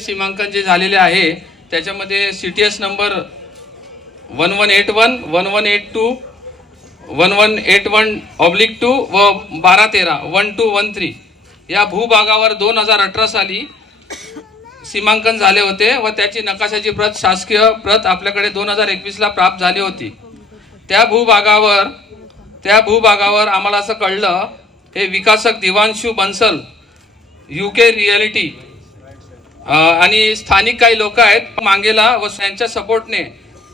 सीमांकन जे झालेले आहे त्याच्यामध्ये CTS नंबर 1181, 1182, 1181/2 व 1213, 1213 या भूभागावर 2018 साली सीमांकन झाले होते व त्याची नकाशाची प्रत, शासकीय प्रत आपल्याकडे 2021ला प्राप्त झाली होती. त्या भूभागावर आम्हाला असं कळलं, हे विकासक दिवांशू बन्सल UK रियालिटी आणि स्थानिक काही लोक आहेत मांगेला व त्यांच्या सपोर्टने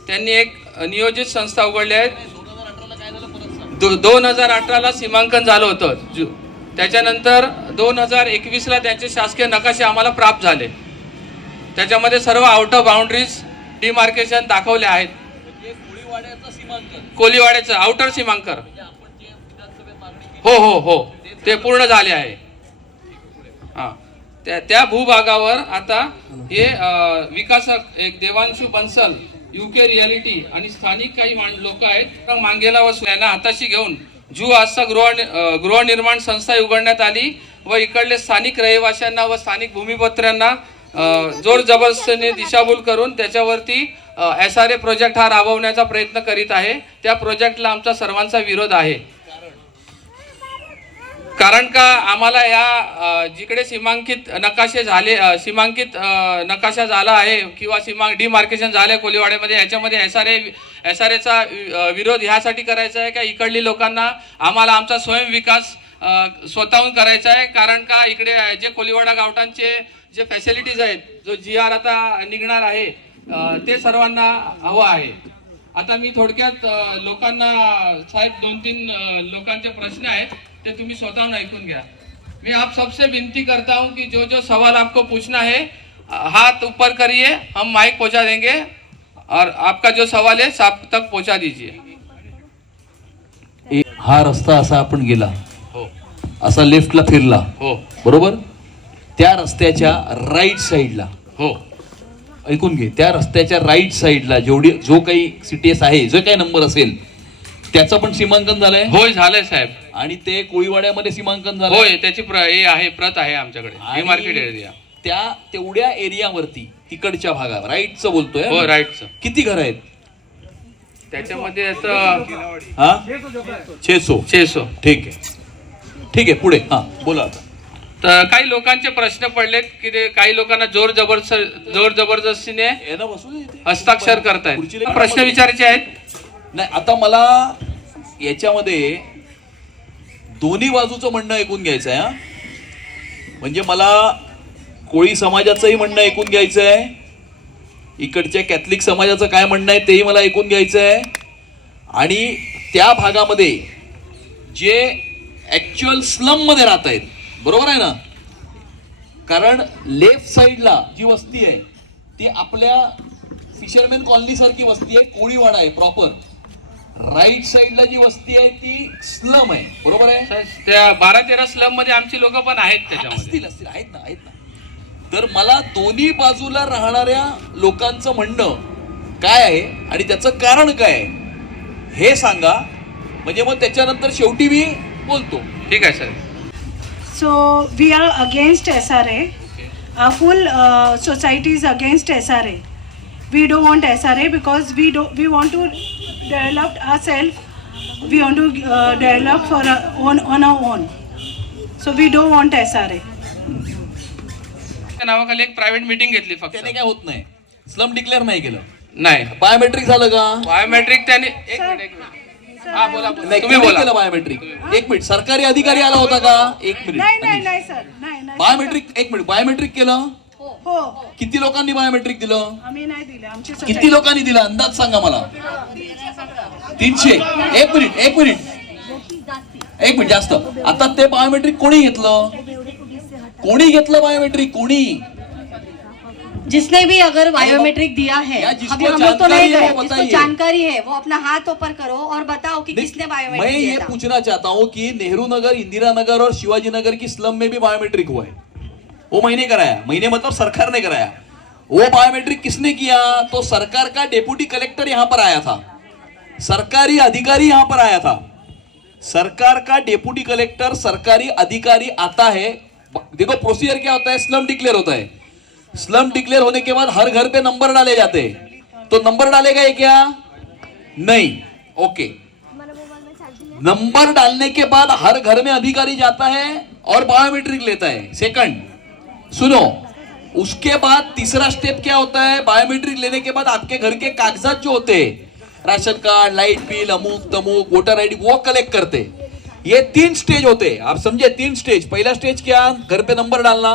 त्यांनी एक नियोजित संस्था उघडली आहे. 2018ला सीमांकन झालं होतं. त्याच्यानंतर 2021ला त्यांचे शासकीय नकाशे आम्हाला प्राप्त झाले. त्याच्यामध्ये सर्व आउट ऑफ बाउंड्रीज डिमार्केशन दाखवले आहेत. कोळीवाड्याचं आउटर सीमांकन हो ते पूर्ण झाले आहे. हां, त्या भूभागावर आता हे विकासक एक देवांशू बन्सल UK रियालिटी आणि स्थानिक काही लोक आहेत मांगेला व यांना हाताशी घेऊन जू आस्था गृहनिर्माण संस्था उघडण्यात आली व इकडले स्थानिक रहिवाशांना व स्थानिक भूमिपुत्रांना जोर जबरदस्तीने दिशाभूल करून त्याच्यावरती SRA प्रोजेक्ट हा राबवण्याचा प्रयत्न करीत आहे. त्या प्रोजेक्टला आमचा सर्वांचा विरोध आहे. कारण का आम्हाला या जिकडे सीमांकित नकाशा झाला आहे किंवा डिमार्केशन झाले कोळीवाड्यामध्ये, याच्यामध्ये SRAचा विरोध ह्यासाठी करायचा आहे का इकडली लोकांना आम्हाला आमचा स्वयंविकास स्वतःहून करायचा आहे. कारण का इकडे जे कोळीवाडा गावठाणचे जे फॅसिलिटीज आहेत, जो GR आता निघणार आहे ते सर्वांना हवं आहे. आता मी थोडक्यात लोकांना साहेब 2-3 लोकांचे प्रश्न आहेत ते तुम्ही स्वतःहून ऐकून घ्या. मैं आप सबसे विनती करता हूं कि जो सवाल आपको पूछना है हाथ ऊपर करिए, हम माइक पहुंचा देंगे और आपका जो सवाल है साहब तक पहुंचा दीजिए. हा रस्ता असा आपण गेला हो, असा लेफ्टला फिरला हो बरोबर. त्या रस्त्याच्या राईट साईडला हो ऐकून घे, त्या रस्त्याच्या राईट साईडला जो काही CTS आहे, जो काही नंबर असेल त्याचं पण सीमांकन झालंय. होय, झालंय साहेब. आणि ते कोळीवाड्यामध्ये सीमांकन झालंय. होय, त्याची हे आहे, प्रत आहे आमच्याकडे. मार्केट एरिया त्या तेवढ्या एरियावरती तिकडच्या भागात राईटचं बोलतोय. हो, राईटचं. किती घर आहेत त्याच्यामध्ये? 600. ठीक आहे पुढे. हा बोला. आता तर काही लोकांचे प्रश्न पडलेत की ते काही लोकांना जोर जबरदस्तीने हस्ताक्षर करतायत. प्रश्न विचारायचे आहेत. नाही, आता मला याच्यामध्ये दोन्ही बाजूचं म्हणणं ऐकून घ्यायचं आहे. म्हणजे मला कोळी समाजाचंही म्हणणं ऐकून घ्यायचं आहे, इकडच्या कॅथलिक समाजाचं काय म्हणणं आहे तेही मला ऐकून घ्यायचं आहे. आणि त्या भागामध्ये जे ऍक्च्युअल स्लम मध्ये राहत आहेत, बरोबर आहे ना, कारण लेफ्ट साईडला जी वस्ती आहे ती आपल्या फिशरमॅन कॉलनी सारखी वस्ती आहे, कोळीवाडा आहे प्रॉपर. राईट साईडला जी वस्ती आहे ती स्लम आहे, बरोबर आहे. त्या 12-13 स्लम मध्ये आमची लोक पण आहेत त्याच्यामध्ये. असतील आहेत ना. तर मला दोन्ही बाजूला राहणाऱ्या लोकांचं म्हणणं काय आहे आणि त्याचं कारण काय आहे हे सांगा, म्हणजे मग त्याच्यानंतर शेवटी मी बोलतो. ठीक आहे sir. So we are against SRA. Our full society is against SRA. We don't want SRA because we want to develop ourselves. We want to develop on our own. So we don't want SRA. नावाखाली एक private meeting घेतली फक्त. त्याने काय होत नाही, slum declare नाही केलं. नाही, बायोमेट्रिक झालं का? बायोमेट्रिक त्याने एक मिनिट. हा बोला. तुम्ही बोला. बायोमेट्रिक. एक मिनिट. सरकारी अधिकारी आला होता का? एक मिनिट. नाही सर, नाही. बायोमेट्रिक. एक मिनिट. बायोमेट्रिक केलं? हो. किती लोकांनी बायोमेट्रिक दिलं? आम्ही नाही दिले. आमची किती लोकांनी दिलं अंदाज सांगा मला. 300. एक मिनिट जास्त. आता ते बायोमेट्रिक कोणी घेतलं बायोमेट्रिक? कोणी? जिसने भी अगर बायोमेट्रिक दिया है, अभी हम लोग तो नहीं गए, जिसको जानकारी है वो अपना हाथ ऊपर करो और बताओ कि किसने बायोमेट्रिक मैं ये पूछना चाहता हूँ कि नेहरू नगर, इंदिरा नगर और शिवाजी नगर की स्लम में भी बायोमेट्रिक हुआ है. वो मैंने कराया. मैंने मतलब सरकार ने कराया. वो बायोमेट्रिक किसने किया? तो सरकार का डेप्यूटी कलेक्टर यहाँ पर आया था, सरकारी अधिकारी यहाँ पर आया था. सरकार का डेप्यूटी कलेक्टर, सरकारी अधिकारी आता है. देखो प्रोसीजर क्या होता है, स्लम डिक्लेयर होता है. स्लम डिक्लेयर होने के बाद हर घर पे नंबर डाले जाते हैं, तो नंबर डालेगा ये क्या? नहीं। ओके, नंबर डालने के बाद हर घर में अधिकारी जाता है और बायोमेट्रिक लेता है। सेकंड, सुनो, उसके बाद तीसरा स्टेप क्या होता है? बायोमेट्रिक लेने के बाद आपके घर के कागजात जो होते हैं, राशन कार्ड, लाइट बिल, अमुक तमुक, वोटर आईडी, वो कलेक्ट करते। ये 3 स्टेज होते हैं, आप समझे? 3 स्टेज। पहला स्टेज क्या? घर पे नंबर डालना,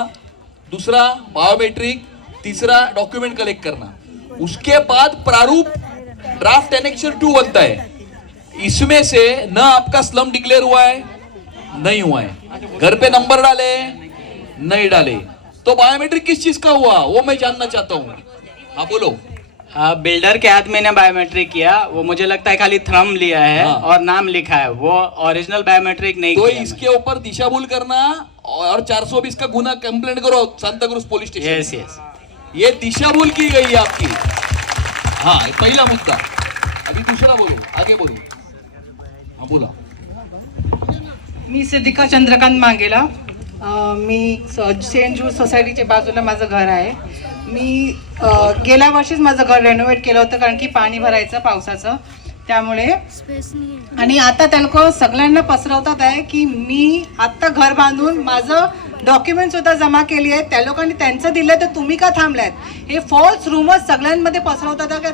दूसरा बायोमेट्रिक, तीसरा डॉक्यूमेंट कलेक्ट करना। उसके बाद प्रारूप ड्राफ्ट एनेक्चर 2 बनता है। इसमें से न आपका स्लम डिक्लेयर हुआ है, नहीं हुआ है, घर पे नंबर डाले, नहीं डाले, तो बायोमेट्रिक किस चीज का हुआ वो मैं जानना चाहता हूँ। हाँ बोलो। हाँ, बिल्डर के हाथ मैंने बायोमेट्रिक किया, वो मुझे लगता है खाली थंब लिया है हाँ। और नाम लिखा है, वो ओरिजिनल बायोमेट्रिक नहीं तो किया इसके ऊपर दिशाभूल करना और 420 का गुना कंप्लेंट करो Santacruz police station. Yes yes. ये दिशाभूल की गई है आपकी। हाँ, ये पहला मुद्दा। अभी दूसरा बोलो, आगे बोलो। हाँ बोला। मी सिद्धिका चंद्रकांत मांगेला. मी सेंट जूड सोसायटीच्या बाजूला माझं घर आहे. मी गेल्या वर्षीच माझं घर रेनोव्हेट केलं होतं कारण की पाणी भरायचं पावसाचं, त्यामुळे. आणि आता त्या लोक सगळ्यांना पसरवतात आहे की मी आत्ता घर बांधून माझं डॉक्युमेंट सुद्धा जमा केली आहेत, त्या लोकांनी त्यांचं दिलं तर तुम्ही का थांबलात? हे फॉल्स रूमर्स सगळ्यांमध्ये पसरवतात का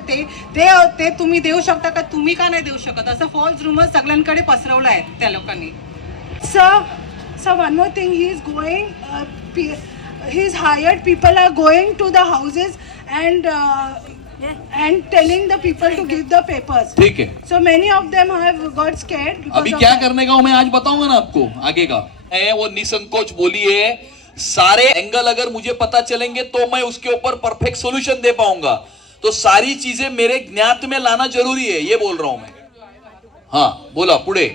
ते तुम्ही देऊ शकता का, तुम्ही का नाही देऊ शकत, असं फॉल्स रूमर्स सगळ्यांकडे पसरवलं आहे त्या लोकांनी. So one more thing, he's hired people are going to the houses and telling the people to give the papers. ठीक है. So many of them have got scared. अभी क्या करने का मैं आज बताऊंगा ना आपको आगे का है, वो निसंकोच बोलिए. सारे एंगल अगर मुझे पता चलेंगे तो मैं उसके ऊपर परफेक्ट सॉल्यूशन दे पाऊंगा. तो सारी चीजें मेरे ज्ञात में लाना जरूरी है, ये बोल रहा हूं मैं. हाँ बोला, पुढे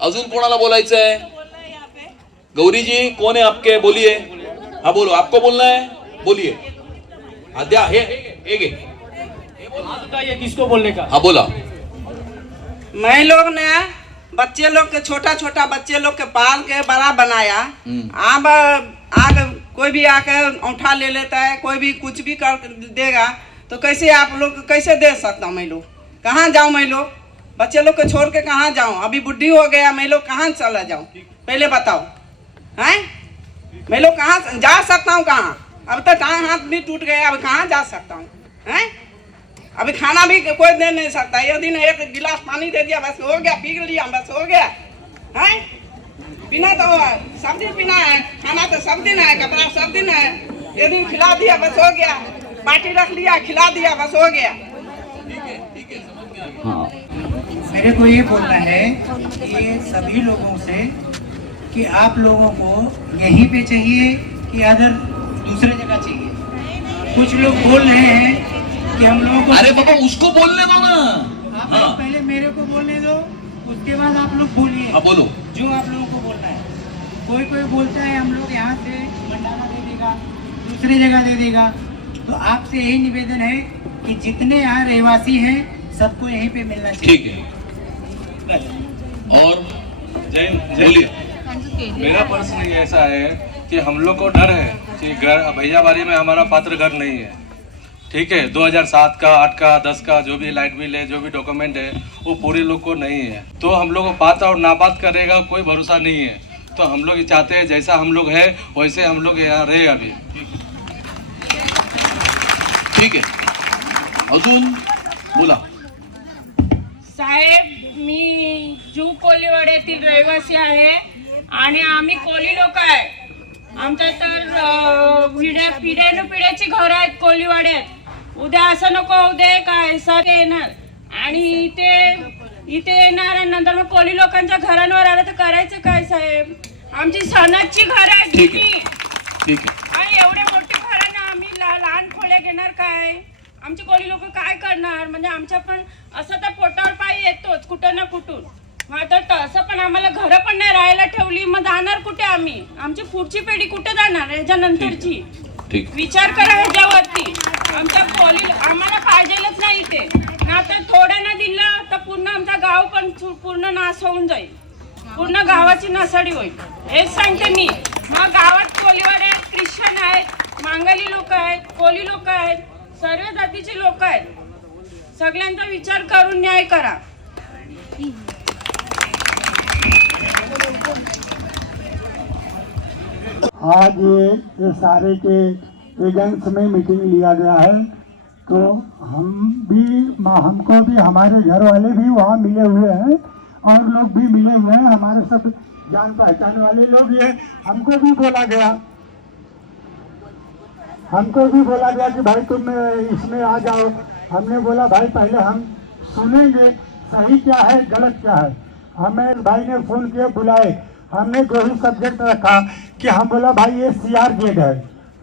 अजून कोणाला बोलायचं है? गौरी जी कौन है आपके? बोलिए. हाँ बोलो, आपको बोलना है, बोलिए. आद्या बताइए किसको बोलने का. हाँ बोला. मैं लोग ने बच्चे लोग के छोटा छोटा बच्चे लोग के पाल के बड़ा बनाया. अब आग कोई भी आकर औंठा ले लेता है, कोई भी कुछ भी कर देगा, तो कैसे आप लोग कैसे दे सकता हूँ? मैं लोग कहाँ जाऊँ? मैं लोग बच्चे लोग को छोड़ के कहाँ जाऊँ? अभी बुढ़ी हो गया, मैं लोग कहाँ चला जाऊँ? पहले बताओ. हैं, मैं लोग कहाँ जा सकता हूँ? कहाँ? अब तक कहाँ हाथ भी टूट गया, अब कहाँ जा सकता हूँ? हैं, अभी खाना भी कोई दे नहीं सकता. ये दिन एक गिलास पानी दे दिया, बस हो गया, पी लिया, बस हो गया. हैं, पीना तो सब दिन पीना है, खाना तो सब दिन है, कपड़ा सब दिन है. ये दिन खिला दिया, बस हो गया. पार्टी रख लिया, खिला दिया, बस हो गया. मेरे को ये बोलना है कि सभी लोगों से कि आप लोगों को यहीं पे चाहिए कि अदर दूसरे जगह चाहिए. कुछ लोग बोल रहे हैं कि हम लोगों को. अरे बाबा उसको बोलने दो ना. आप लोग पहले मेरे को बोलने दो, उसके बाद आप लोग बोलिए. हाँ बोलो. जो आप लोगों को बोलना है. कोई बोलता है हम लोग यहाँ से मंडाना दे देगा, दूसरी जगह दे देगा. तो आपसे यही निवेदन है कि जितने यहाँ रहवासी हैं सबको यहीं पे मिलना चाहिए. ठीक है. और बोलिए. मेरा प्रश्न ये ऐसा है कि हम लोग को डर है कि घर भैयाबारी में हमारा पात्र घर नहीं है. ठीक है, 2007 का, 8 का, 10 का जो भी लाइट बिल है, जो भी डॉक्यूमेंट है, वो पूरे लोग को नहीं है. तो हम लोग को पात्र और नापात्र करेगा कोई भरोसा नहीं है. तो हम लोग चाहते हैं जैसा हम लोग है वैसे हम लोग यहाँ रहे अभी. ठीक है. अजून बोला. साहेब, मी जू कोलीवाड्यातील रहिवासी आहे आणि आम्ही कोली लोक आहे. आमच्या तर पिढ्याची घर आहेत कोलीवाड्यात. उद्या असं नको उद्या काय सर येणार आणि इथे येणार आणि नंतर मग कोली लोकांच्या घरांवर आलं तर करायचं काय साहेब? आमची सणाची घर आहेत ठीक आहे. ठीक आहे. आणि एवढ्या मोठ्या घरांना आम्ही लहान खोल्या घेणार काय? आमचे कोली लोक काय करणार? म्हणजे आमच्या पण असं तर पोटावर पाय येतोच कुठं ना कुठून. मात्र तसं पण आम्हाला घरं पण नाही राहायला ठेवली, मग जाणार कुठे आम्ही? आमची पुढची पिढी कुठे जाणार याच्यानंतरची? विचार करा ह्याच्यावरती. आमच्या कोली आम्हाला पाहिजेलच नाही इथे. ना तर थोडं ना दिलं तर पूर्ण आमचा गाव पण पूर्ण नाश होऊन जाईल, पूर्ण गावाची नासाडी होईल. हेच सांगते मी. मग गावात कोलीवाडे आहेत, ख्रिश्चन आहेत, मांगाली लोक आहेत, कोली लोक आहेत, सर्व जातीचे लोक आहेत. सगळ्यांचा विचार करून न्याय करा. आज ये सारे के एजेंट्स में मीटिंग लिया गया है, तो हमको भी हमारे घर वाले भी वहाँ मिले हुए हैं और लोग भी मिले हुए हैं, हमारे सब जान पहचान वाले लोग. ये हमको भी बोला गया कि भाई तुम इसमें आ जाओ. हमने बोला भाई पहले हम सुनेंगे सही क्या है गलत क्या है. हमें भाई ने फोन किया, बुलाए, हमने दो ही सब्जेक्ट रखा कि हम बोला भाई ये CRZ है,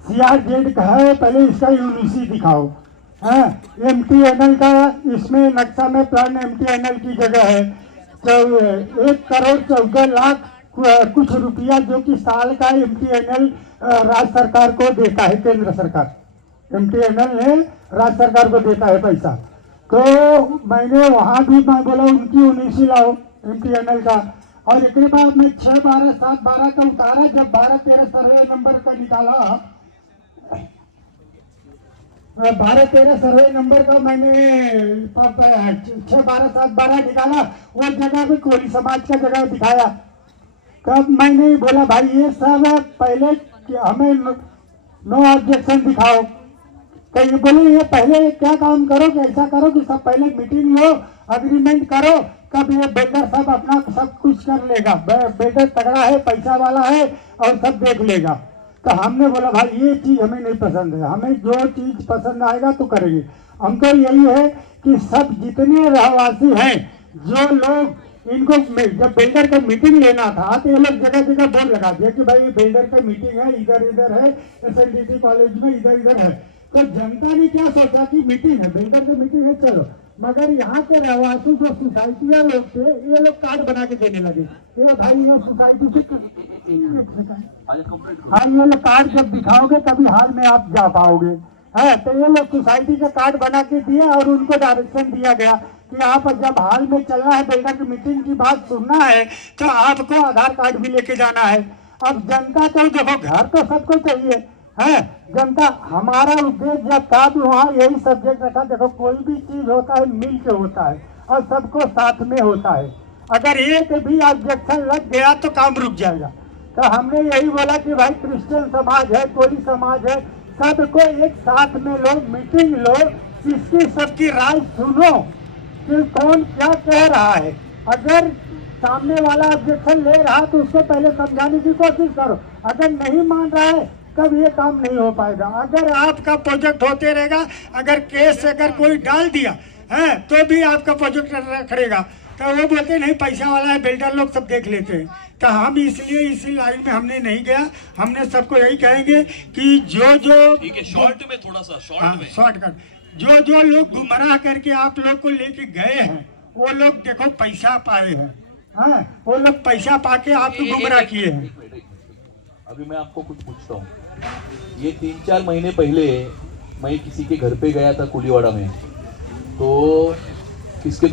CRZ का है, पहले इसका यूनिसी दिखाओ. हाँ, MTNL का इसमें नक्शा में प्लान MTNL की जगह है. तो 1,14,00,000 कुछ रुपया जो कि साल का MTNL राज्य सरकार को देता है, केंद्र सरकार MTNL ने राज्य सरकार को देता है पैसा. तो मैंने वहाँ भी मैं बोला उनकी यूनिसी लाओ MTNL का. और एक बाद में 6, 12, 7, 12 का उतारा. जब 12, 13 सर्वे नंबर का निकाला, 12, 13 सर्वे नंबर का मैंने 6, 12, 7, 12 निकाला. वो जगह भी कोली समाज का जगह दिखाया. तब मैंने बोला भाई ये सब पहले हमें नो ऑब्जेक्शन दिखाओ. तो ये बोले ये पहले क्या काम करो कि ऐसा करो कि सब पहले मीटिंग लो, अग्रीमेंट करो, कब ये बिल्डर सब अपना सब कुछ कर लेगा. बिल्डर तगड़ा है, पैसा वाला है और सब देख लेगा. तो हमने बोला भाई ये चीज़ हमें नहीं पसंद है, हमें जो चीज़ पसंद आएगा तो करेंगे. हमको यही है कि सब जितने रहवासी हैं, जो लोग इनको जब बिल्डर का मीटिंग लेना था तो ये लोग जगह जगह बोर्ड लगा दिया कि भाई बिल्डर का मीटिंग है, इधर इधर है, SNDT कॉलेज में इधर इधर है. तो जनता ने क्या सोचा कि मीटिंग है, बिल्डर का मीटिंग है चलो. मगर यहाँ के रहवासी जो सोसाइटियाँ लोग थे, ये लोग कार्ड बना के देने लगे. ये भाई ये सोसाइटी से हम ये लोग कार्ड जब दिखाओगे तभी हाल में आप जा पाओगे. है तो ये लोग सोसाइटी का कार्ड बना के दिए और उनको डायरेक्शन दिया गया कि आप जब हाल में चलना है, बिल्डर की मीटिंग की बात सुनना है, तो आपको आधार कार्ड भी लेके जाना है. अब जनता तो देखो घर तो सबको चाहिए है. जनता हमारा उद्देश्य जब था तो वहाँ यही सब्जेक्ट रखा. देखो कोई भी चीज होता है मिल के होता है और सबको साथ में होता है. अगर एक भी ऑब्जेक्शन लग गया तो काम रुक जाएगा. तो हमने यही बोला कि भाई क्रिश्चियन समाज है, कोई समाज है, सबको एक साथ में लो, मीटिंग लो, इसकी सबकी राय सुनो कि कौन क्या कह रहा है. अगर सामने वाला ऑब्जेक्शन ले रहा तो उसको पहले समझाने की कोशिश करो. अगर नहीं मान रहा है कब ये काम नहीं हो पाएगा. अगर आपका प्रोजेक्ट होते रहेगा, अगर केस अगर कोई डाल दिया है तो भी आपका प्रोजेक्ट खड़ेगा. तो वो बोलते नहीं पैसा वाला है, बिल्डर लोग सब देख लेते हैं. तो हम इसलिए इसी लाइन में हमने नहीं गया. हमने सबको यही कहेंगे कि जो ठीक है, शॉर्ट में थोड़ा सा शॉर्टकट, जो लोग गुमराह करके आप लोग को लेके गए हैं वो लोग देखो पैसा पाए हैं. हाँ, वो लोग पैसा पाके आपको गुमराह किए हैं. अभी मैं आपको कुछ पूछता हूँ. ये 3-4 महीने पहले मैं किसी के घर पे गया था कोलीवाड़ा में. तो किसके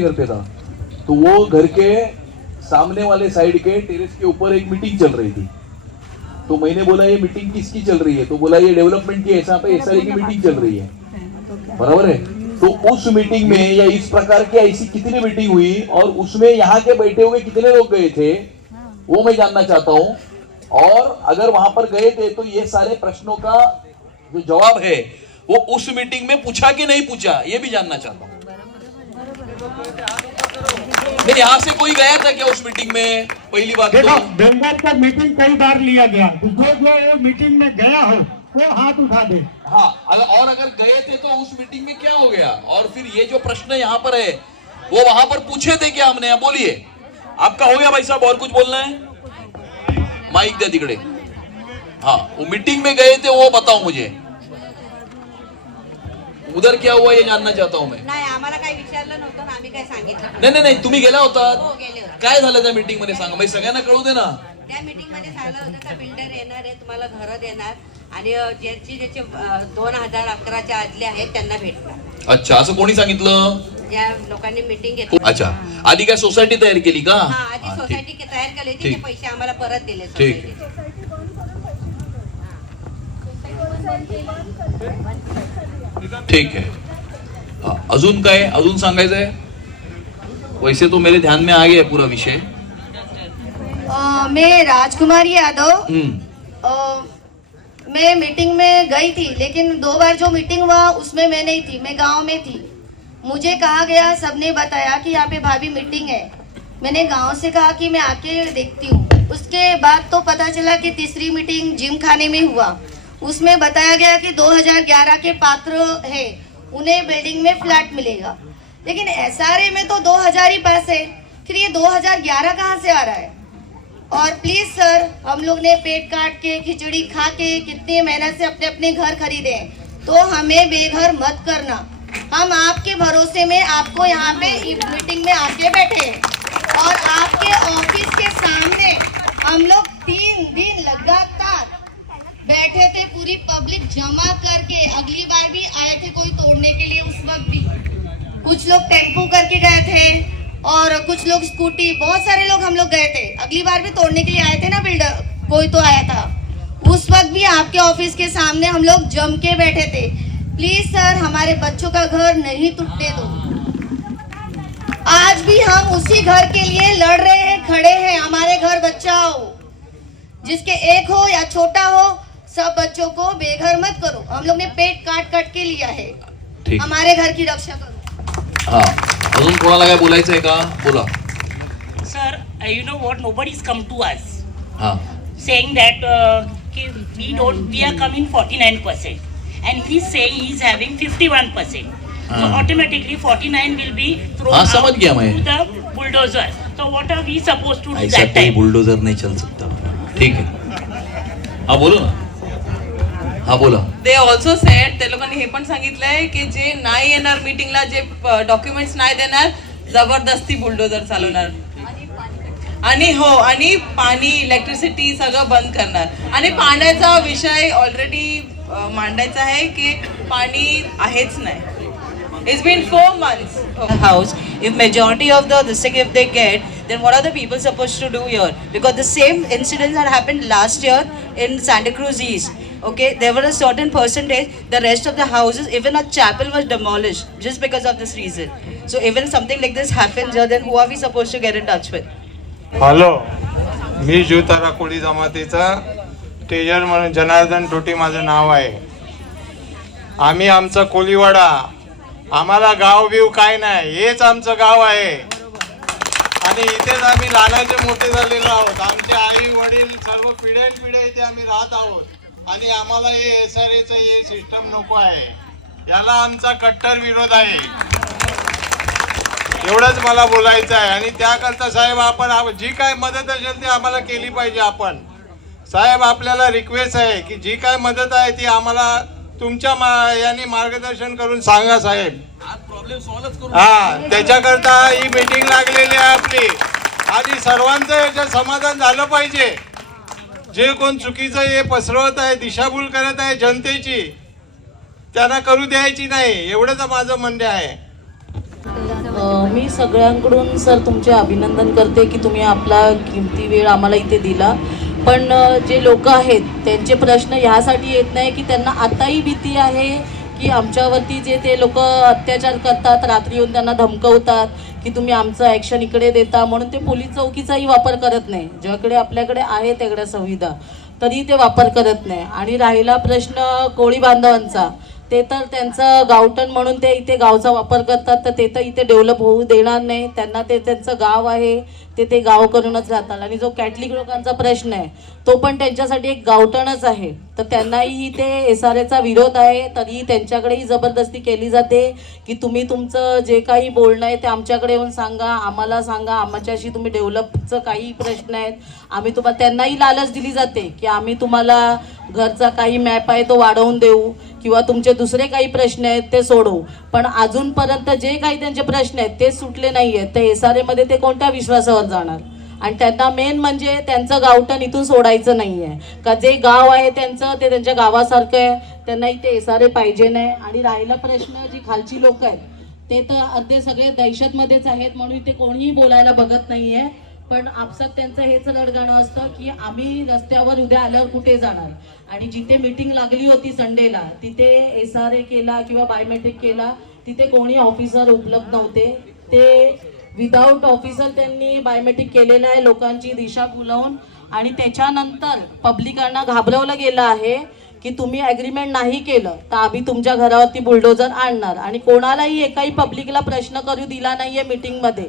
घर पे था, तो वो घर के सामने वाले साइड के टेरेस के ऊपर एक मीटिंग चल रही थी. तो मैंने बोला ये मीटिंग किसकी चल रही है, तो बोला ये डेवलपमेंट की ऐसा पे SRA की मीटिंग चल रही है. बराबर है. तो उस मीटिंग में या इस प्रकार की ऐसी कितनी मीटिंग हुई और उसमें यहाँ के बैठे हुए कितने लोग गए थे, वो मैं जानना चाहता हूँ. और अगर वहां पर गए थे तो ये सारे प्रश्नों का जो जवाब है वो उस मीटिंग में पूछा कि नहीं पूछा, ये भी जानना चाहता हूँ. नहीं, यहाँ से कोई गया था क्या उस मीटिंग में? पहली बात देखो, तो बिल्डर का मीटिंग कई बार लिया गया. जो मीटिंग में गया हो वो हाथ उठा दे. हाँ, अगर गए थे तो उस मीटिंग में क्या हो गया. और फिर ये जो प्रश्न यहाँ पर है वो वहां पर पूछे थे क्या हमने? बोलिए, आपका हो गया भाई साहब, और कुछ बोलना है? माइक द्या तिकडे. हाँ, वो मीटिंग में गए थे वो बताओ मुझे. उधर क्या हुआ ये जानना चाहता हूँ मैं. नाही आम्हाला काही विचारलं नव्हतं ना, आम्ही काय सांगितलं. नाही तुम्ही गेला होता. हो गेले होते. काय झालं त्या मीटिंग मध्ये सांगा, मी सगळ्यांना कळू दे ना. त्या मीटिंग मध्ये सांगितलं होतं का बिल्डर येणार आहे, तुम्हाला घरं देणार आणि ज्याचे 2011च्या आदले आहेत त्यांना भेटणार. अच्छा, असं कोणी सांगितलं? ज्या लोकांनी मीटिंग घेतली. अच्छा, आधी काय सोसायटी तयार केली का? हा, आधी सोसायटी तयार केली होती, ते पैसे आम्हाला परत दिले ठीक. सोसायटीचे. ठीक है, अजून काय, अजून सांगायचं आहे? वैसे तो मेरे ध्यान में आ गया पूरा विषय. मैं राजकुमारी यादव, मैं मीटिंग में गई थी, लेकिन 2 बार जो मीटिंग हुआ उसमें मैं नहीं थी, मैं गांव में थी. मुझे कहा गया, सबने बताया कि यहाँ पे भाभी मीटिंग है. मैंने गांव से कहा कि मैं आके देखती हूँ. उसके बाद तो पता चला कि तीसरी मीटिंग जिम खाने में हुआ. उसमें बताया गया कि 2011 के पात्र है, उन्हें बिल्डिंग में फ्लैट मिलेगा. लेकिन SRA में तो 2000 ही पास है, फिर ये 2011 कहाँ से आ रहा है? और प्लीज सर, हम लोग ने पेट काट के खिचड़ी खा के कितनी मेहनत से अपने अपने घर खरीदे हैं, तो हमें बेघर मत करना. हम आपके भरोसे में आपको यहाँ पे मीटिंग में आके बैठे हैं, और आपके ऑफिस के सामने हम लोग 3 दिन लगातार बैठे थे, पूरी पब्लिक जमा करके. अगली बार भी आए थे कोई तोड़ने के लिए, उस वक्त भी कुछ लोग टेम्पो करके गए थे और कुछ लोग स्कूटी, बहुत सारे लोग हम लोग गए थे. अगली बार भी तोड़ने के लिए आए थे ना, बिल्डर कोई तो आया था, उस वक्त भी आपके ऑफिस के सामने हम लोग जम के बैठे थे. प्लीज सर, हमारे बच्चों का घर नहीं टूटने दो. आज भी हम उसी घर के लिए लड़ रहे हैं, खड़े हैं. हमारे घर बचाओ, जिसके एक हो या छोटा हो, सब बच्चों को बेघर मत करो. हम लोग ने पेट काट काट के लिया है, हमारे घर की रक्षा करो. हा, अजून कोणाला काय बोलायचं आहे का? बोला. Sir, you know what? Nobody's come to us हा, saying that we are coming 49%, and he's saying he's having 51%. So automatically 49 will be thrown हाँ, out समझ गया मैं. to the bulldozer. So what are we supposed to do ऐसा that कोई time? Bulldozer नहीं चल सकता. ठीक है, हा बोलो ना. हा बोला. ते ऑल्सो सेड, ते लोकांनी हे पण सांगितलंय की जे नाही येणार मीटिंगला, जे डॉक्युमेंट्स नाही देणार, जबरदस्ती बुलडोजर चालवणार. आणि हो, आणि पाणी, इलेक्ट्रिसिटी सगळं बंद करणार. आणि पाण्याचा विषय ऑलरेडी मांडायचा आहे की पाणी आहेच नाही. It's been 4 months. House, if majority of the this thing if they get, then what are the people supposed to do here? Because the same incidents that happened last year in Santa Cruz East. Okay, there were a certain percentage. The rest of the houses, even a chapel was demolished just because of this reason. So even something like this happens here, then who are we supposed to get in touch with? Hello, मी ज्यूतारा कोळी जमातीचा treasurer म्हणून जनार्दन टोटी माझं नाव आहे. आम्ही आमचा कोलीवाडा, आम्हाला गाव बिव काय नाही, हेच आमचं गाव आहे. आणि इथेच आम्ही लहानाचे मोठे झालेलो आहोत. आमचे आई वडील सर्व पिढ्यानपिढ्या इथे आम्ही राहत आहोत. आणि आम्हाला हे SRAचं हे सिस्टम नको आहे, याला आमचा कट्टर विरोध आहे. एवढंच मला बोलायचं आहे. आणि त्याकरता साहेब, आपण जी काय मदत असेल ती आम्हाला केली पाहिजे. आपण साहेब, आपल्याला रिक्वेस्ट आहे की जी काय मदत आहे ती आम्हाला तुमच्या यांनी मार्गदर्शन करून सांगा साहेब. हा, त्याच्याकरता ही मीटिंग लागलेली आहे आपली. आधी सर्वांचं याच्यात समाधान झालं पाहिजे. जे कोण चुकीचं हे पसरवत आहे, दिशाभूल करत आहे जनतेची, त्यांना करू द्यायची नाही. एवढंच माझं म्हणणं आहे. मी सगळ्यांकडून सर तुमचे अभिनंदन करते की तुम्ही आपला किमती वेळ आम्हाला इथे दिला. पण जे लोक आहेत त्यांचे प्रश्न ह्यासाठी येत नाही की त्यांना आताही भीती आहे की आमच्यावरती जे ते लोक अत्याचार करतात, रात्री येऊन त्यांना धमकवतात की तुम्ही आमचं ॲक्शन इकडे देता, म्हणून ते पोलीस चौकीचाही वापर करत नाही. ज्याकडे आपल्याकडे आहे तेवढ्या सुविधा तरी ते वापर करत नाही. आणि राहिला प्रश्न कोळी बांधवांचा, ते तर त्यांचं गावठण म्हणून ते इथे गावचा वापर करतात, तर ते तर इथे डेव्हलप होऊ देणार नाही. त्यांना ते त्यांचं गाव आहे, ते गाव करूनच राहतात. आणि जो कॅथलिक लोकांचा प्रश्न आहे तो पण त्यांच्यासाठी एक गावठणच आहे, तर त्यांनाही ते SRAचा विरोध आहे. तरीही त्यांच्याकडेही जबरदस्ती केली जाते की तुम्ही तुमचं जे काही बोलणं आहे ते आमच्याकडे येऊन सांगा, आम्हाला सांगा, आमच्याशी तुम्ही डेव्हलपचं काही प्रश्न आहेत आम्ही तुम्हाला, त्यांनाही लालच दिली जाते की आम्ही तुम्हाला घरचा काही मॅप आहे तो वाढवून देऊ किंवा तुमचे दुसरे काही प्रश्न आहेत ते सोडवू. पण अजूनपर्यंत जे काही त्यांचे प्रश्न आहेत ते सुटले नाही आहेत. ते SRAमध्ये ते कोणत्या विश्वासावर जाणार? आणि त्यांना मेन म्हणजे त्यांचं गावठण इथून सोडायचं नाही आहे का. जे गाव आहे त्यांचं ते त्यांच्या गावासारखं आहे, त्यांना इथे SRA पाहिजे नाही. आणि राहिला प्रश्न, जी खालची लोक आहेत ते तर अर्धे सगळे दहशतमध्येच आहेत, म्हणून इथे कोणीही बोलायला बघत नाही आहे. पण आपसात त्यांचं हेच लढगाणं असतं की आम्ही रस्त्यावर उद्या आल्यावर कुठे जाणार. आणि जिथे मीटिंग लागली होती संडेला तिथे SRA केला किंवा बायोमेट्रिक केला, तिथे कोणी ऑफिसर उपलब्ध नव्हते. ते विदाऊट ऑफिसर त्यांनी बायोमेट्रिक केलेलं आहे, लोकांची दिशा भुलवून. आणि त्याच्यानंतर पब्लिकांना घाबरवलं गेलं आहे की तुम्ही ॲग्रीमेंट नाही केलं तर आम्ही तुमच्या घरावरती बुलडोजर आणणार. आणि कोणालाही एकाही पब्लिकला प्रश्न करू दिला नाहीये मीटिंगमध्ये.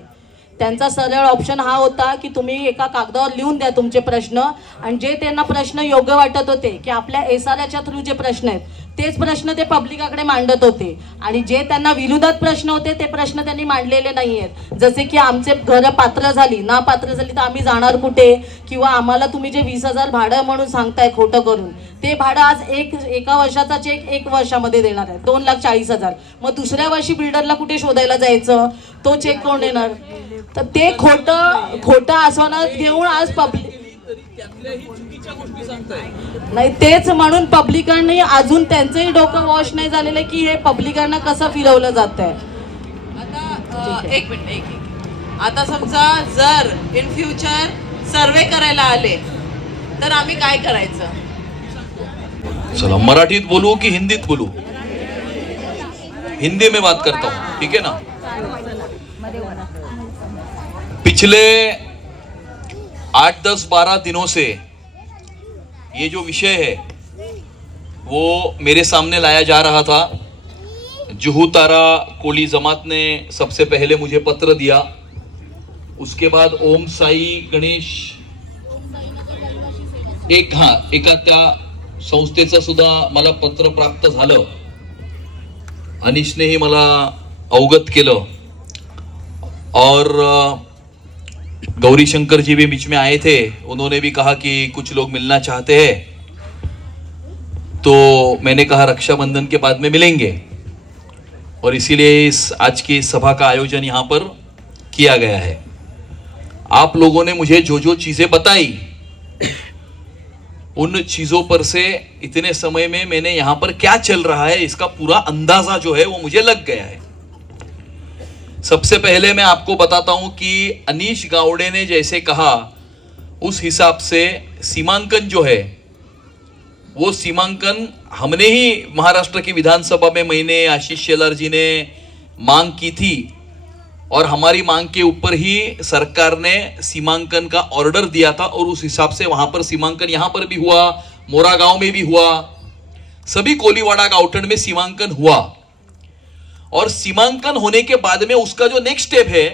त्यांचा सरळ ऑप्शन हा होता की तुम्ही एका कागदावर लिहून द्या तुमचे प्रश्न, आणि जे त्यांना प्रश्न योग्य वाटत होते की आपल्या SRAच्या थ्रू जे प्रश्न आहेत तेच प्रश्न ते पब्लिकाकडे मांडत होते. आणि जे त्यांना विरोधात प्रश्न होते ते प्रश्न त्यांनी मांडलेले नाही आहेत. जसे की आमचे घरं पात्र झाली, ना पात्र झाली तर आम्ही जाणार कुठे, किंवा आम्हाला तुम्ही जे 20,000 भाडं म्हणून सांगताय खोटं करून, ते भाडं आज एका वर्षाचा चेक 1 वर्षामध्ये देणार आहे 2,40,000. मग दुसऱ्या वर्षी बिल्डरला कुठे शोधायला जायचं, तो चेक कोण देणार. तर ते खोटं आश्वासन घेऊन आज पब्लिक नाही, तेच म्हणून पब्लिकांनी अजून त्यांचंही डोकं वॉश नाही झालेलं की हे पब्लिकांना कसं फिरवलं जात आहे. आता एक मिनिट. आता समजा जर इन फ्युचर सर्वे करायला आले तर आम्ही काय करायचं? चला मराठीत बोलू कि हिंदीत बोलू? हिंदी में बात करता हूं, ठीक है ना. पिछले 8, 10, 12 दिनों से ये जो विषय है वो मेरे सामने लाया जा रहा था. जुहू तारा कोली जमात ने सबसे पहले मुझे पत्र दिया. उसके बाद ओम साई गणेश एका त्या संस्थेचं सुद्धा मला पत्र प्राप्त झालं. अनिशनेही मला अवगत केलं. और गौरी शंकर जी भी बीच में आए थे, उन्होंने भी कहा कि कुछ लोग मिलना चाहते हैं. तो मैंने कहा रक्षाबंधन के बाद में मिलेंगे, और इसीलिए आज की सभा का आयोजन यहाँ पर किया गया है. आप लोगों ने मुझे जो जो चीजें बताई उन चीजों पर से इतने समय में मैंने यहाँ पर क्या चल रहा है इसका पूरा अंदाजा जो है वो मुझे लग गया है. सबसे पहले मैं आपको बताता हूं कि अनीश गावड़े ने जैसे कहा उस हिसाब से सीमांकन जो है वो सीमांकन हमने ही महाराष्ट्र की विधानसभा में मैंने आशीष शेलार जी ने मांग की थी, और हमारी मांग के ऊपर ही सरकार ने सीमांकन का ऑर्डर दिया था. और उस हिसाब से वहां पर सीमांकन यहाँ पर भी हुआ, मोरा गांव में भी हुआ, सभी कोलीवाड़ा गांवठन में सीमांकन हुआ. और सीमांकन होने के बाद में उसका जो नेक्स्ट स्टेप है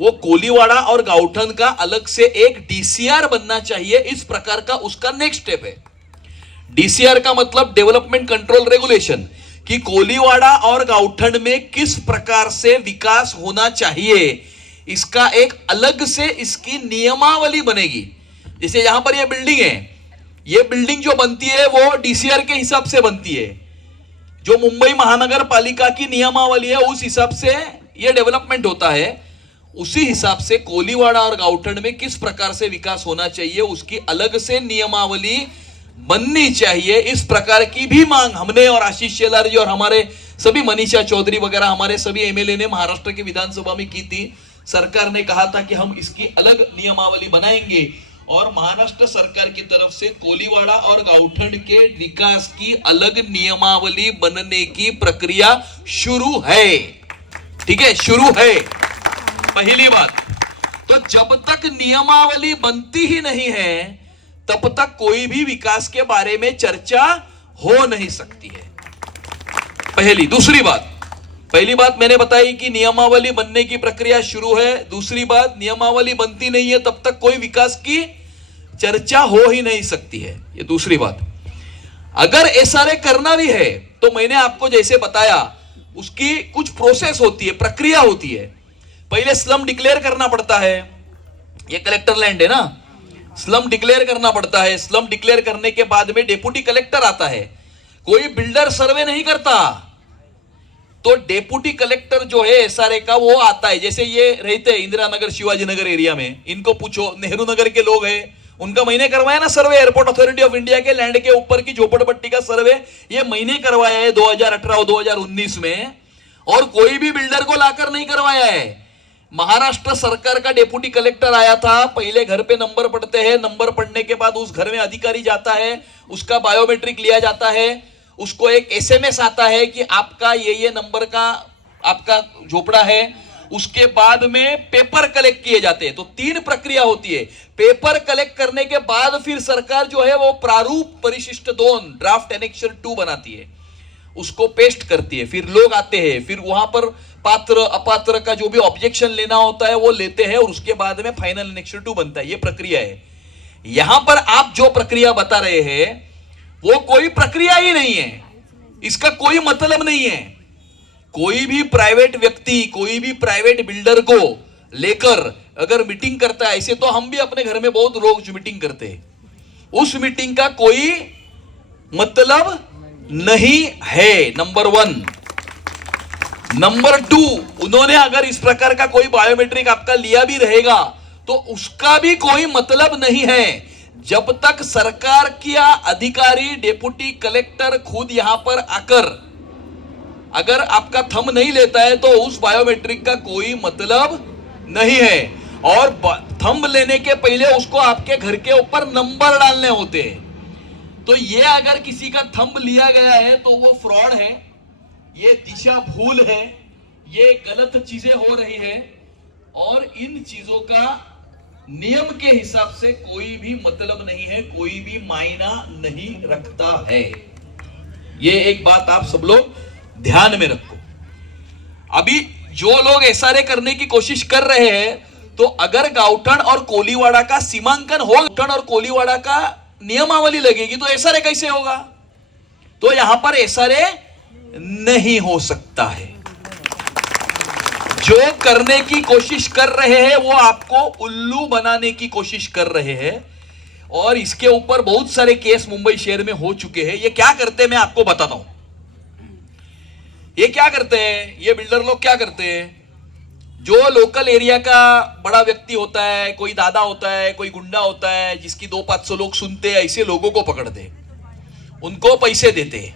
वो कोलीवाड़ा और गांवठन का अलग से एक DCR बनना चाहिए. इस प्रकार का उसका नेक्स्ट स्टेप है. DCR का मतलब डेवलपमेंट कंट्रोल रेगुलेशन, कि कोलीवाड़ा और गांवठन में किस प्रकार से विकास होना चाहिए, इसका एक अलग से इसकी नियमावली बनेगी. जैसे यहां पर ये बिल्डिंग है, ये बिल्डिंग जो बनती है वो DCR के हिसाब से बनती है. जो मुंबई महानगर पालिका की नियमावली है उस हिसाब से ये डेवलपमेंट होता है. उसी हिसाब से कोलीवाड़ा और गांवठन में किस प्रकार से विकास होना चाहिए उसकी अलग से नियमावली बननी चाहिए. इस प्रकार की भी मांग हमने और आशीष शेलार जी और हमारे सभी मनीषा चौधरी वगैरह हमारे सभी MLA ने महाराष्ट्र की विधानसभा में की थी. सरकार ने कहा था कि हम इसकी अलग नियमावली बनाएंगे, और महाराष्ट्र सरकार की तरफ से कोलीवाड़ा और गांवठन के विकास की अलग नियमावली बनने की प्रक्रिया शुरू है. ठीक है, शुरू है. पहली बात तो जब तक नियमावली बनती ही नहीं है तब तक कोई भी विकास के बारे में चर्चा हो नहीं सकती है. दूसरी बात, पहली बात मैंने बताई कि नियमावली बनने की प्रक्रिया शुरू है. दूसरी बात, नियमावली बनती नहीं है तब तक कोई विकास की चर्चा हो ही नहीं सकती है. ये दूसरी बात. अगर SRA करना भी है तो मैंने आपको जैसे बताया उसकी कुछ प्रोसेस होती है, प्रक्रिया होती है. पहले स्लम डिक्लेयर करना पड़ता है. ये कलेक्टर लैंड है ना, स्लम डिक्लेयर करना पड़ता है. स्लम डिक्लेयर करने के बाद में डेप्यूटी कलेक्टर आता है. कोई बिल्डर सर्वे नहीं करता, तो डेप्यूटी कलेक्टर जो है SRA का वो आता है. जैसे ये रहते हैं इंदिरा नगर शिवाजी नगर एरिया में, इनको पूछो, नेहरू नगर के लोग हैं, उनका महीने करवाया ना सर्वे. एयरपोर्ट अथॉरिटी ऑफ इंडिया के लैंड के ऊपर की झोपड़पट्टी का सर्वे ये महीने करवाया है 2018 और 2019 में, और कोई भी बिल्डर को लाकर नहीं करवाया है. महाराष्ट्र सरकार का डेप्यूटी कलेक्टर आया था, पहले घर पे नंबर पड़ते हैं, नंबर पड़ने के बाद उस घर में अधिकारी जाता है, उसका बायोमेट्रिक लिया जाता है, उसको एक एसएमएस आता है कि आपका ये नंबर का आपका झोपड़ा है। उसके बाद में पेपर कलेक्ट किए जाते हैं। तो 3 प्रक्रिया होती है। पेपर कलेक्ट करने के बाद फिर सरकार जो है वो प्रारूप परिशिष्ट 2 ड्राफ्ट एनेक्शन 2 बनाती है, उसको पेस्ट करती है। फिर लोग आते हैं, फिर वहां पर पात्र अपात्र का जो भी ऑब्जेक्शन लेना होता है वो लेते हैं और उसके बाद में फाइनल एनेक्शन 2 बनता है। ये प्रक्रिया है। यहां पर आप जो प्रक्रिया बता रहे हैं वो कोई प्रक्रिया ही नहीं है, इसका कोई मतलब नहीं है। कोई भी प्राइवेट व्यक्ति, कोई भी प्राइवेट बिल्डर को लेकर अगर मीटिंग करता है, ऐसे तो हम भी अपने घर में बहुत रोज मीटिंग करते हैं, उस मीटिंग का कोई मतलब नहीं है, नंबर 1। नंबर 2, उन्होंने अगर इस प्रकार का कोई बायोमेट्रिक आपका लिया भी रहेगा तो उसका भी कोई मतलब नहीं है जब तक सरकार का अधिकारी डेप्यूटी कलेक्टर खुद यहां पर आकर अगर आपका थंब नहीं लेता है तो उस बायोमेट्रिक का कोई मतलब नहीं है। और थंब लेने के पहले उसको आपके घर के ऊपर नंबर डालने होते हैं। तो ये अगर किसी का थंब लिया गया है तो वो फ्रॉड है, ये दिशा भूल है, ये गलत चीजें हो रही है और इन चीजों का नियम के हिसाब से कोई भी मतलब नहीं है, कोई भी मायना नहीं रखता है। ये एक बात आप सब लोग ध्यान में रखो। अभी जो लोग एसआरए करने की कोशिश कर रहे हैं, तो अगर गाउठन और कोलीवाड़ा का सीमांकन हो, गाउठन और कोलीवाड़ा का नियमावली लगेगी तो एसआरए कैसे होगा? तो यहां पर एसआरए नहीं हो सकता है। जो करने की कोशिश कर रहे हैं वो आपको उल्लू बनाने की कोशिश कर रहे हैं और इसके ऊपर बहुत सारे केस मुंबई शहर में हो चुके हैं। ये क्या करते हैं मैं आपको बताता हूं। ये क्या करते हैं, ये बिल्डर लोग क्या करते हैं, जो लोकल एरिया का बड़ा व्यक्ति होता है, कोई दादा होता है, कोई गुंडा होता है, जिसकी 200-500 लोग सुनते हैं, ऐसे लोगों को पकड़ते, उनको पैसे देते,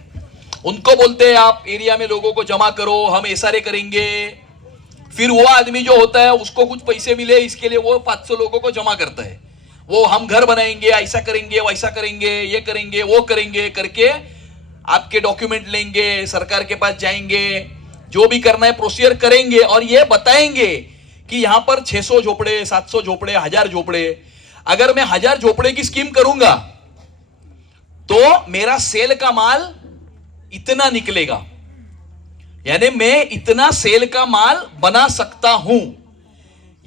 उनको बोलते हैं आप एरिया में लोगों को जमा करो, हम एसआरए करेंगे। फिर वो आदमी जो होता है उसको कुछ पैसे मिले, इसके लिए वो 500 लोगों को जमा करता है। वो हम घर बनाएंगे, ऐसा करेंगे, वैसा करेंगे, ये करेंगे, वो करेंगे करके आपके डॉक्यूमेंट लेंगे, सरकार के पास जाएंगे, जो भी करना है प्रोसीजर करेंगे और ये बताएंगे कि यहां पर 600 झोपड़े, 700 झोपड़े, 1000 झोपड़े। अगर मैं 1000 झोपड़े की स्कीम करूंगा तो मेरा सेल का माल इतना निकलेगा, यानी मैं इतना सेल का माल बना सकता हूं।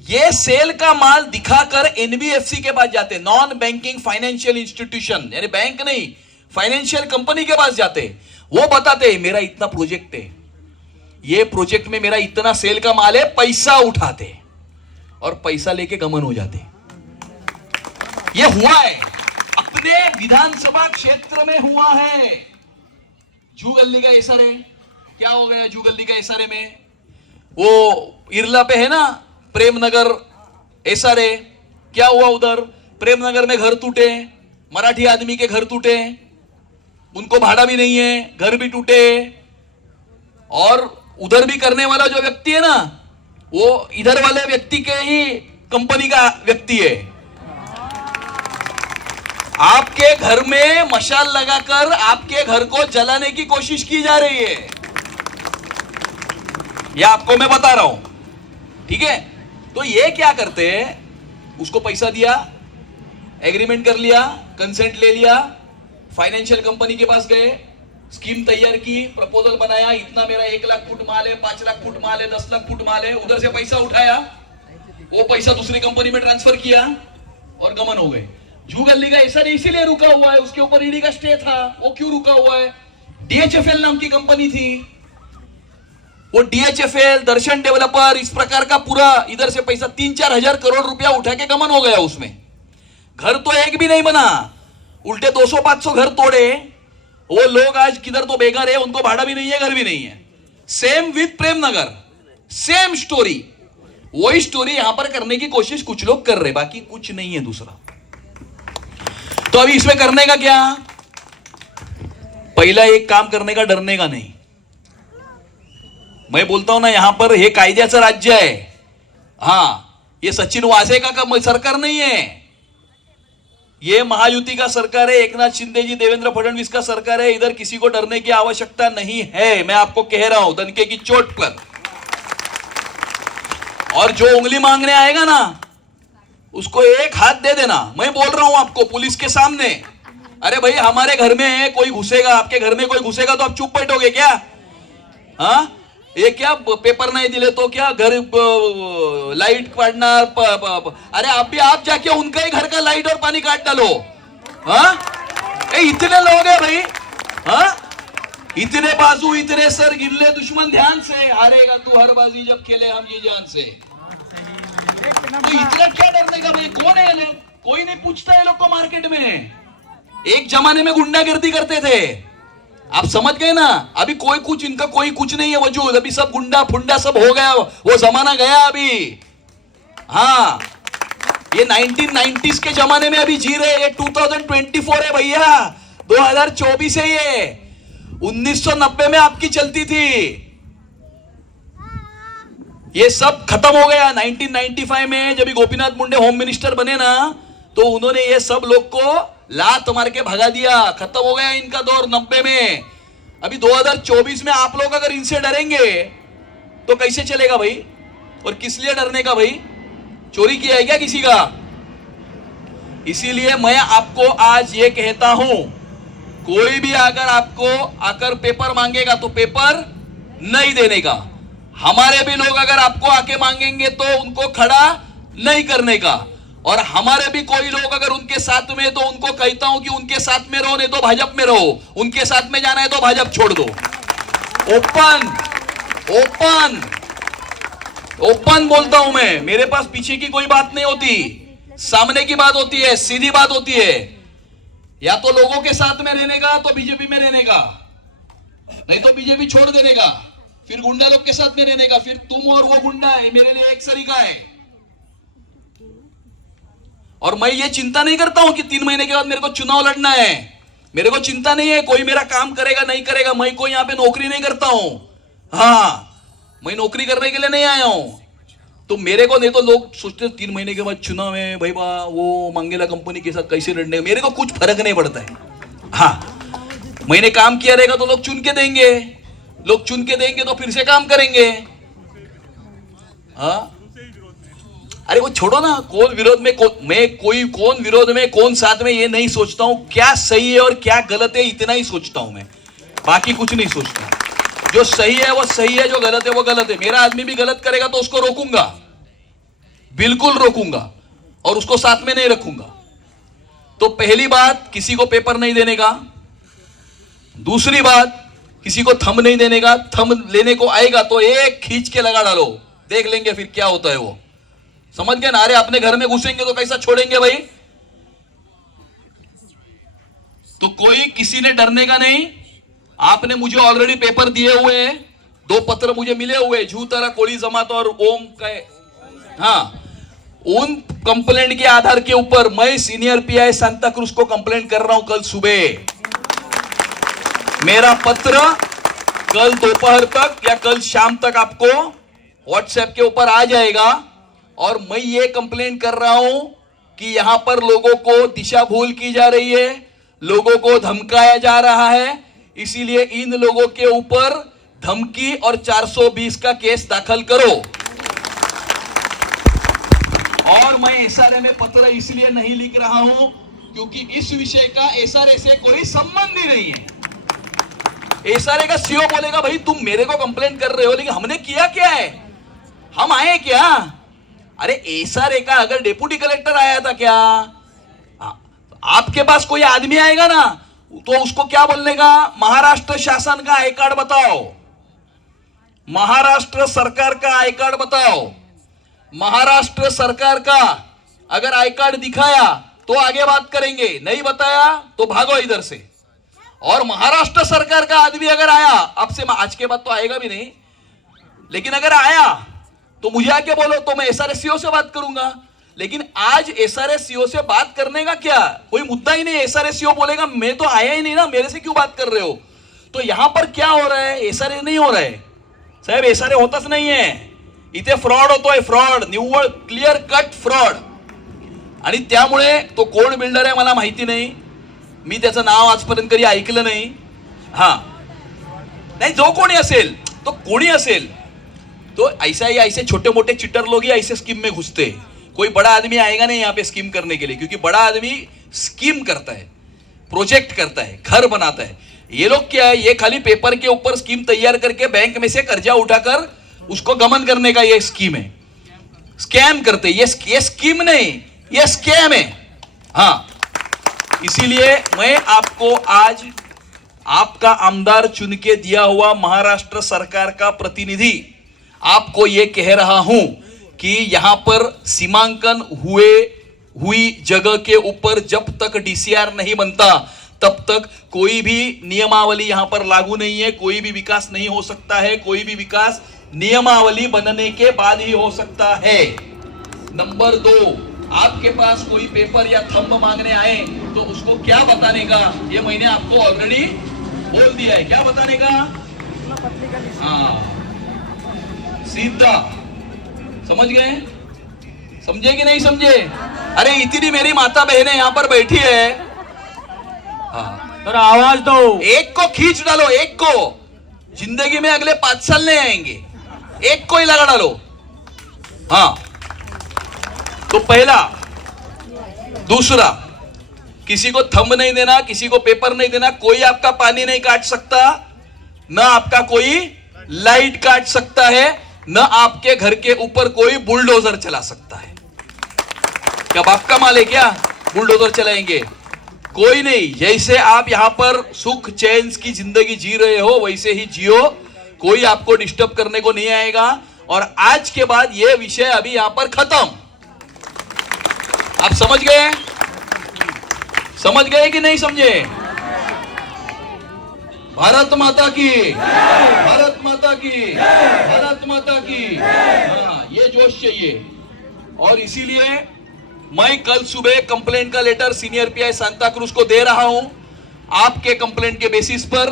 ये सेल का माल दिखाकर एनबीएफसी के पास जाते, नॉन बैंकिंग फाइनेंशियल इंस्टीट्यूशन, यानी बैंक नहीं, फाइनेंशियल कंपनी के पास जाते, वो बताते हैं मेरा इतना प्रोजेक्ट है, ये प्रोजेक्ट में मेरा इतना सेल का माल है, पैसा उठाते और पैसा लेके गमन हो जाते। ये हुआ है, अपने विधानसभा क्षेत्र में हुआ है। जू गली का एसआरए क्या हो गया? जू गली का एसआरए में वो इरला पे है ना प्रेमनगर एसआरए, क्या हुआ उधर? प्रेमनगर में घर टूटे, मराठी आदमी के घर टूटे, उनको भाड़ा भी नहीं है, घर भी टूटे और उधर भी करने वाला जो व्यक्ति है ना वो इधर वाले व्यक्ति के ही कंपनी का व्यक्ति है। आपके घर में मशाल लगाकर आपके घर को जलाने की कोशिश की जा रही है, यह आपको मैं बता रहा हूं, ठीक है? तो ये क्या करते हैं, उसको पैसा दिया, एग्रीमेंट कर लिया, कंसेंट ले लिया, फाइनेंशियल कंपनी के पास गए, स्कीम तैयार की, प्रपोजल बनाया, इतना मेरा 1 लाख फुट माल है, 5 लाख फुट माल है, 10 लाख फुट माल है, उधर से पैसा उठाया, वो पैसा दूसरी कंपनी में ट्रांसफर किया और गमन हो गए। जू गली का एसआरए इसीलिए रुका हुआ है, उसके ऊपर ईडी का स्टे था। वो क्यों रुका हुआ है? डीएचएफएल नाम की कंपनी थी, वो डीएचएफएल, दर्शन डेवलपर, इस प्रकार का पूरा इधर से पैसा 3-4 हजार करोड़ रुपया उठा के गमन हो गया उसमें। घर तो एक भी नहीं बना, उल्टे 200-500 घर तोड़े। वो लोग आज किधर तो बेघर है, उनको भाड़ा भी नहीं है, घर भी नहीं है। Same with Premnagar, same story. वही स्टोरी यहां पर करने की कोशिश कुछ लोग कर रहे, बाकी कुछ नहीं है दूसरा। तो अभी इसमें करने का क्या? पहला एक काम करने का, डरने का नहीं। मैं बोलता हूं ना, यहां पर हे कायद्याचं राज्य आहे, हाँ, ये सचिन वाजेगा का सरकार नहीं है, ये महायुति का सरकार है, एकनाथ शिंदे जी, देवेंद्र फडणवीस का सरकार है। इधर किसी को डरने की आवश्यकता नहीं है, मैं आपको कह रहा हूं दनके की चोट पर। और जो उंगली मांगने आएगा ना, उसको एक हाथ दे देना। मैं बोल रहा हूं आपको पुलिस के सामने, अरे भाई हमारे घर में कोई घुसेगा, आपके घर में कोई घुसेगा तो आप चुप बैठोगे क्या? हाँ, ये क्या पेपर नहीं दिले तो क्या घर लाइट काटना? अरे आप जाके उनका ही घर का लाइट और पानी काट डालो। हाँ, इतने लोग हैं भाई। हाँ, इतने बाजू इतने सर, गिन ले दुश्मन ध्यान से, हारेगा तू हर बाजी जब खेले हम ये जान से। तो इतना क्या डरने का भाई? कौन है ये लोग? कोई नहीं पूछता है लोग को मार्केट में। एक जमाने में गुंडागर्दी करते थे, आप समझ गए ना? अभी कोई कुछ, इनका कोई कुछ नहीं है वजूद, अभी सब गुंडा फुंडा सब हो गया, वो जमाना गया अभी। हाँ, ये 1990s के जमाने में अभी जी रहे, ये 2024 है भैया, 2024 है ये। 1990 में आपकी चलती थी, ये सब खत्म हो गया। 1995 में जब गोपीनाथ मुंडे होम मिनिस्टर बने ना, तो उन्होंने ये सब लोग को लात मार के भगा दिया, खत्म हो गया इनका दौर 90 में। अभी 2024 में आप लोग अगर इनसे डरेंगे तो कैसे चलेगा भाई? और किस लिए डरने का भाई? चोरी किया है क्या किसी का? इसीलिए मैं आपको आज ये कहता हूं, कोई भी अगर आपको आकर पेपर मांगेगा तो पेपर नहीं देने का। हमारे भी लोग अगर आपको आके मांगेंगे तो उनको खड़ा नहीं करने का। और हमारे भी कोई लोग अगर उनके साथ में, तो उनको कहता हूं कि उनके साथ में रहो, नहीं तो भाजपा में रहो। उनके साथ में जाना है तो भाजपा छोड़ दो। ओपन ओपन ओपन बोलता हूं मैं, मेरे पास पीछे की कोई बात नहीं होती, सामने की बात होती है, सीधी बात होती है। या तो लोगों के साथ में रहने का, तो बीजेपी में रहने का, नहीं तो बीजेपी छोड़ देने का, फिर गुंडा लोग के साथ में रहने का, फिर तुम और वो गुंडा है, मेरे लिए एक सरीका है। और मैं ये चिंता नहीं करता हूं कि 3 महीने के बाद मेरे को चुनाव लड़ना है, मेरे को चिंता नहीं है कोई मेरा काम करेगा नहीं करेगा। मैं कोई यहां पे नौकरी नहीं करता हूं। हाँ, मैं नौकरी करने के लिए नहीं आया हूं। तो मेरे को, नहीं तो लोग सोचते 3 महीने के बाद चुनाव है भाई, वो मंगेला कंपनी के साथ कैसे लड़ने, मेरे को कुछ फर्क नहीं पड़ता है। हाँ, मैंने काम किया रहेगा तो लोग चुन के देंगे, लोग चुन के देंगे तो फिर से काम करेंगे। हाँ, अरे वो छोड़ो ना, कौन विरोध में कौन विरोध में कौन साथ में, ये नहीं सोचता हूं। क्या सही है और क्या गलत है इतना ही सोचता हूं मैं, बाकी कुछ नहीं सोचता। जो सही है वो सही है, जो गलत है वो गलत है। मेरा आदमी भी गलत करेगा तो उसको रोकूंगा, बिल्कुल रोकूंगा, और उसको साथ में नहीं रखूंगा। तो पहली बात, किसी को पेपर नहीं देने का। दूसरी बात, किसी को थंब नहीं देने का। थंब लेने को आएगा तो एक खींच के लगा डालो, देख लेंगे फिर क्या होता है वो। समझ गए ना? अरे अपने घर में घुसेंगे तो कैसा छोड़ेंगे भाई? तो कोई किसी ने डरने का नहीं। आपने मुझे ऑलरेडी पेपर दिए हुए हैं, 2 पत्र मुझे मिले हुए, झूठरा कोली जमात और ओम का। हाँ, उन कंप्लेंट के आधार के ऊपर मैं सीनियर पीआई सांता क्रूज को कंप्लेंट कर रहा हूं कल सुबह। मेरा पत्र कल दोपहर तक या कल शाम तक आपको व्हाट्सएप के ऊपर आ जाएगा। और मैं ये कंप्लेंट कर रहा हूं कि यहां पर लोगों को दिशा भूल की जा रही है, लोगों को धमकाया जा रहा है। इसीलिए इन लोगों के ऊपर धमकी और 420 का केस दाखिल करो। और मैं एसआरए में पत्र इसलिए नहीं लिख रहा हूं क्योंकि इस विषय का एसआरए से कोई संबंध ही नहीं है। एसआरए का सीओ बोलेगा भाई तुम मेरे को कंप्लेंट कर रहे हो, लेकिन हमने किया क्या है, हम आए क्या? अरे एसआरए का अगर डेप्यूटी कलेक्टर आया था क्या, आपके पास कोई आदमी आएगा ना तो उसको क्या बोलने का, महाराष्ट्र शासन का आई कार्ड बताओ, महाराष्ट्र सरकार का आई कार्ड बताओ। महाराष्ट्र सरकार का अगर आई कार्ड दिखाया तो आगे बात करेंगे, नहीं बताया तो भागो इधर से। और महाराष्ट्र सरकार का आदमी अगर आया, अब से आज के बाद तो आएगा भी नहीं, लेकिन अगर आया तो मुझे आके बोलो, तो मैं एसआरए सीओ से बात करूंगा। लेकिन आज एसआरए सीओ से बात करने का क्या, कोई मुद्दा ही नहीं। एसआरए सीओ बोलेगा मैं तो आया ही नहीं ना, मेरे से क्यों बात कर रहे हो। तो यहां पर क्या हो रहा है, एसआरए नहीं हो रहा है साहब, एसआरए होताच नहीं है। इथे फ्रॉड होतोय, फ्रॉड, निव्वळ क्लिअर कट फ्रॉड. आणि त्यामुळे तो कोण बिल्डर आहे मला माहिती नाही, मी त्याचं नाव आजपर्यंत कधी ऐकलं नाही. हा नाही, जो कोणी असेल तो कोणी असेल तो ऐसे छोटे मोटे चिटर लोग ही ऐसे स्कीम में घुसते. कोई बड़ा आदमी आएगा नहीं यहाँ पे स्कीम करने के लिए, क्योंकि बड़ा आदमी स्कीम करता है, प्रोजेक्ट करता है, घर बनाता है. ये लोग क्या है, ये खाली पेपर के ऊपर स्कीम तैयार करके बैंक में से कर्जा उठाकर उसको गमन करने का ये स्कीम है. स्कैम करते, ये स्कीम नहीं, ये स्कैम है. हाँ, इसीलिए मैं आपको आज आपका आमदार चुन के दिया हुआ महाराष्ट्र सरकार का प्रतिनिधि आपको ये कह रहा हूं कि यहां पर सीमांकन हुई जगह के ऊपर जब तक डीसीआर नहीं बनता तब तक कोई भी नियमावली यहां पर लागू नहीं है. कोई भी विकास नहीं हो सकता है. कोई भी विकास नियमावली बनने के बाद ही हो सकता है. नंबर 2, आपके पास कोई पेपर या थंब मांगने आए तो उसको क्या बताने का, ये मैंने आपको ऑलरेडी बोल दिया है. क्या बताने का? हाँ, सीधा. समझ गए? समझे कि नहीं समझे? अरे इतनी मेरी माता बहनें यहाँ पर बैठी है. हाँ, तर आवाज दो. एक को खींच डालो, एक को. जिंदगी में अगले 5 साल नहीं आएंगे, एक को ही लगा डालो. हाँ, तो पहला. दूसरा, किसी को थंब नहीं देना, किसी को पेपर नहीं देना. कोई आपका पानी नहीं काट सकता, न आपका कोई लाइट काट सकता है, न आपके घर के ऊपर कोई बुलडोजर चला सकता है. क्या बाप का माल है क्या बुलडोजर चलाएंगे? कोई नहीं. जैसे आप यहां पर सुख चैन की जिंदगी जी रहे हो वैसे ही जियो. कोई आपको डिस्टर्ब करने को नहीं आएगा. और आज के बाद यह विषय अभी यहां पर खत्म. आप समझ गए? समझ गए कि नहीं समझे? भारत माता की, भारत माता की, भारत माता की. हाँ, ये जोश चाहिए. और इसीलिए मैं कल सुबह कंप्लेंट का letter senior PI Santacruz को दे रहा हूं. आपके कंप्लेंट के बेसिस पर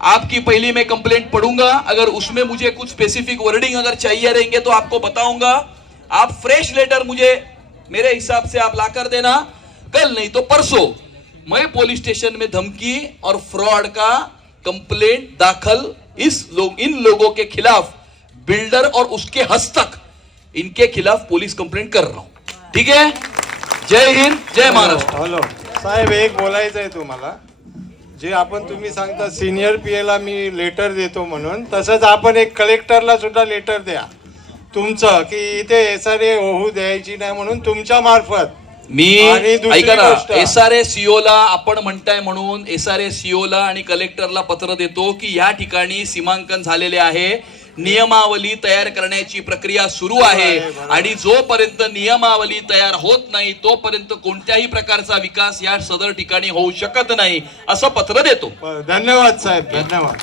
आपकी पहली मैं कंप्लेंट पढ़ूंगा. अगर उसमें मुझे कुछ स्पेसिफिक वर्डिंग अगर चाहिए रहेंगे तो आपको बताऊंगा. आप फ्रेश लेटर मुझे मेरे हिसाब से आप लाकर देना. कल नहीं तो परसों मैं पुलिस स्टेशन में धमकी और फ्रॉड का कंप्लेंट दाखल इन लोगों के खिलाफ, बिल्डर और उसके हस्तक, इनके खिलाफ पुलिस कंप्लेंट कर रहा हूं. ठीक आहे. जय हिंद, जय महाराष्ट्र. हॅलो साहेब, एक बोलायचं आहे तुम्हाला. जे आपण तुम्ही सांगता सिनियर पीएला मी लेटर देतो म्हणून, तसंच आपण एक कलेक्टरला सुद्धा लेटर द्या तुमचं की इथे SRA होऊ द्यायची नाही म्हणून तुमच्या मार्फत. मी आणि दुसरी ऐका ना, गोष्ट, SRA CO ला आपण म्हणताय म्हणून SRA CO ला आणि कलेक्टरला पत्र देतो की या ठिकाणी सीमांकन झालेले आहे, नियमावली तयार करण्याची प्रक्रिया सुरू आहे आणि जोपर्यंत नियमावली तयार होत नाही तोपर्यंत कोणत्याही प्रकारचा विकास या सदर ठिकाणी होऊ शकत नाही असं पत्र देतो. धन्यवाद साहेब, धन्यवाद.